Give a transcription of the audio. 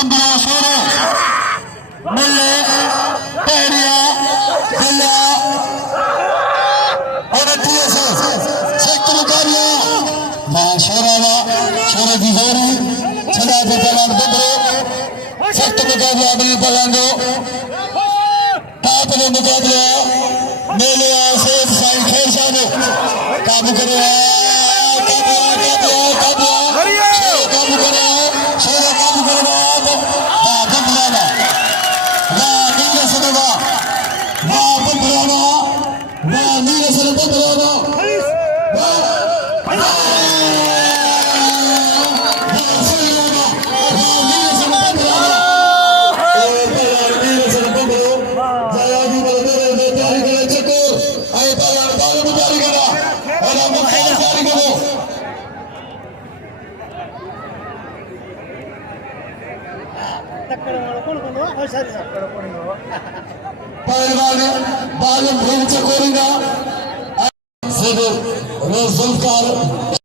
बंबरा सोरो मिले पहरिया बिल्ला और टीएस सेक्टर कारिया मां शोरावा शोरे दी जोरी छड़ा पे पलान बंबरो सेक्टर कारिया अगली पलानो ताप ने मुकाबला मेले से साई खेसानो काबू करो पहलवान बालम भूम चकोरिंगा सिर्फ रोज जुल्फकार